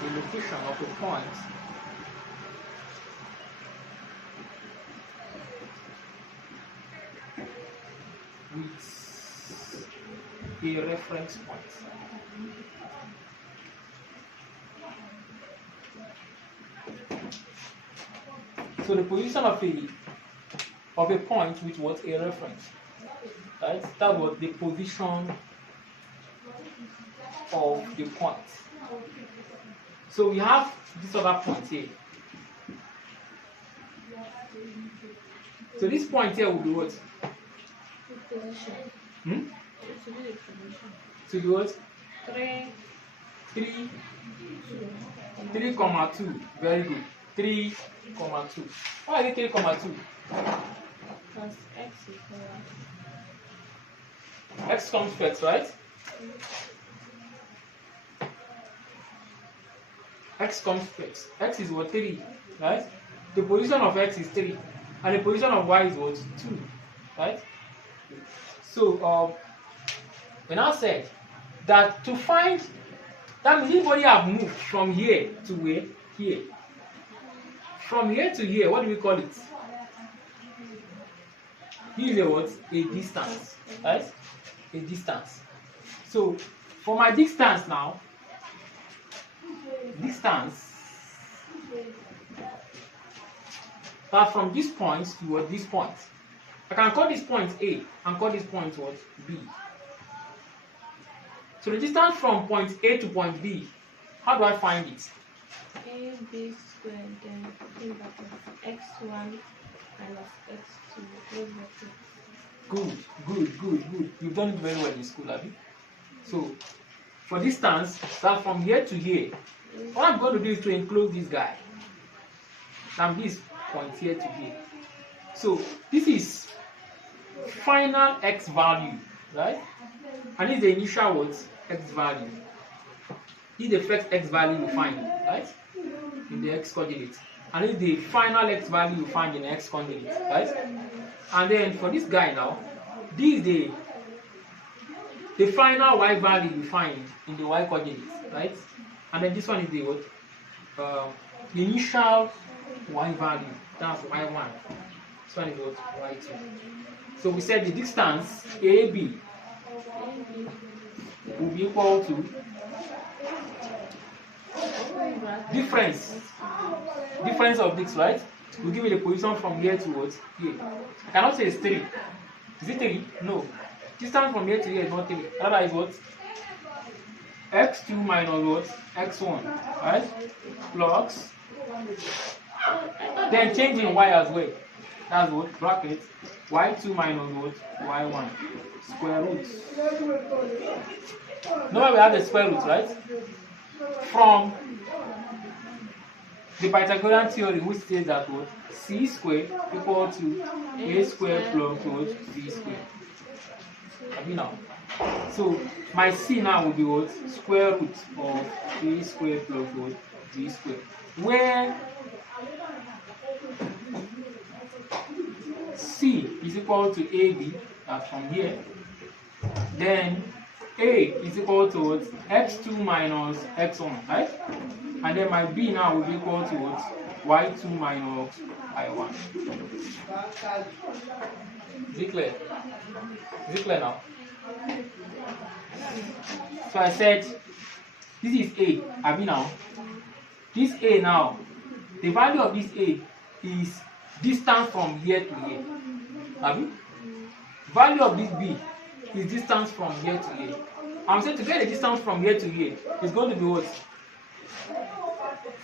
the location of a point with a reference point. So the position of a point with what a reference, right? That was the position of the point. So we have this other point here. So this point here will be what? Position. Hmm? To be the position. To be what? 3, 3,2. Very good. 3,2. Why is it 3,2? plus x equals X comes first, right? X comes first. X is what? 3, right? The position of X is 3. And the position of Y is what? 2, right? So, we now said that to find, that means anybody have moved from here to where? Here. From here to here, what do we call it? Here is a what? A distance, right? A distance. So, for my distance now, that from this point to what? This point. I can call this point A and call this point what? B. So the distance from point A to point B, how do I find it? a b squared then in brackets x1 minus x2 close brackets. Good. You've done it very well in school, have you? So for distance, that from here to here, what I'm going to do is to enclose this guy. From this point here to here. So this is final x value, right? And this is the initial what? X value. This is the first x value you find, right? In the x coordinate. And this is the final x value you find in the x coordinate, right? And then for this guy now, this is the final y value you find in the y coordinate, right? And then this one is the what? The initial y value. That's y1. This one is what? Y2. So we said the distance AB will be equal to difference of this, right? We give you the position from here to what? Here. I cannot say it's 3. Is it 3? No. Distance from here to here is not 3. That is what? X2 minus what? X1, right? Plus. Then changing y as well. That's what? Bracket. Y2 minus what? Y1. Square root. Now we have the square root, right? From the Pythagorean theorem, which says that what? C squared equal to A squared plus what? B squared. Have you now? So my C now will be what? Square root of A squared plus what? B squared. Where C is equal to AB, that's from here. Then A is equal to what? X2 minus X1, right? And then my B now will be equal to what? Y2 minus Y1. Is it clear? Is it clear now? So I said, this is A, Abi now. This A now, the value of this A is distance from here to here. Abi? Value of this B is distance from here to here. I'm saying to get the distance from here to here, it's going to be what?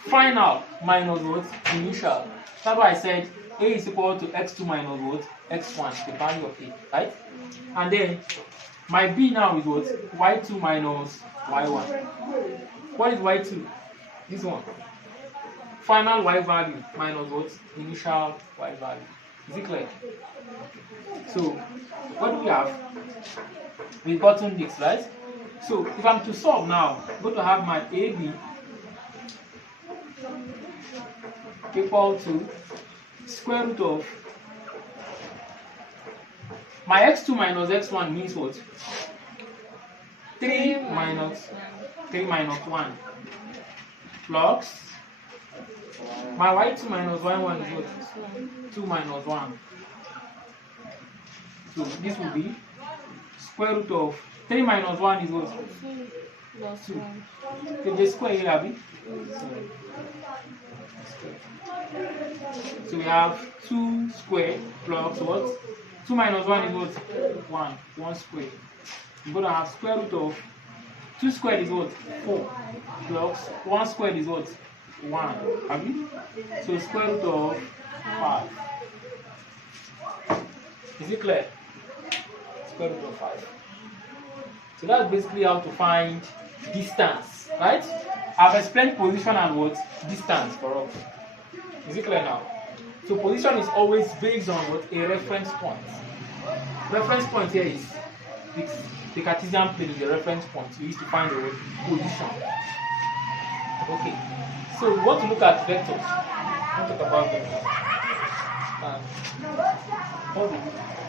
Final minus what? Initial. That's why I said A is equal to X2 minus what? X1, the value of A, right? And then my B now is what? Y2 minus Y1. What is Y2? This one. Final Y value minus what? Initial Y value. Is it clear? So, what do we have? We've gotten this, right? So, if I'm to solve now, I'm going to have my AB equal to square root of my x2 minus x1 means what? 3 minus 1. plus my y2 minus y1 is what? Minus 1. 2 minus 1. So this will be square root of 3 minus 1 is what? 2 plus 2. 1. If they square here, Abi. So we have 2 squared plus what? 2 minus 1 is what? 1. 1 squared. We're going to have square root of 2 squared is what? 4. Plus 1 squared is what? 1. Abi? So square root of 5. Is it clear? Square root of 5. So that's basically how to find distance, right? I've explained position and what? Distance for us. Is it clear now? So position is always based on what? A reference point. Reference point here is the Cartesian plane is the reference point. We used to find the position. Okay. So we want to look at vectors. We'll talk about vectors. What do we do?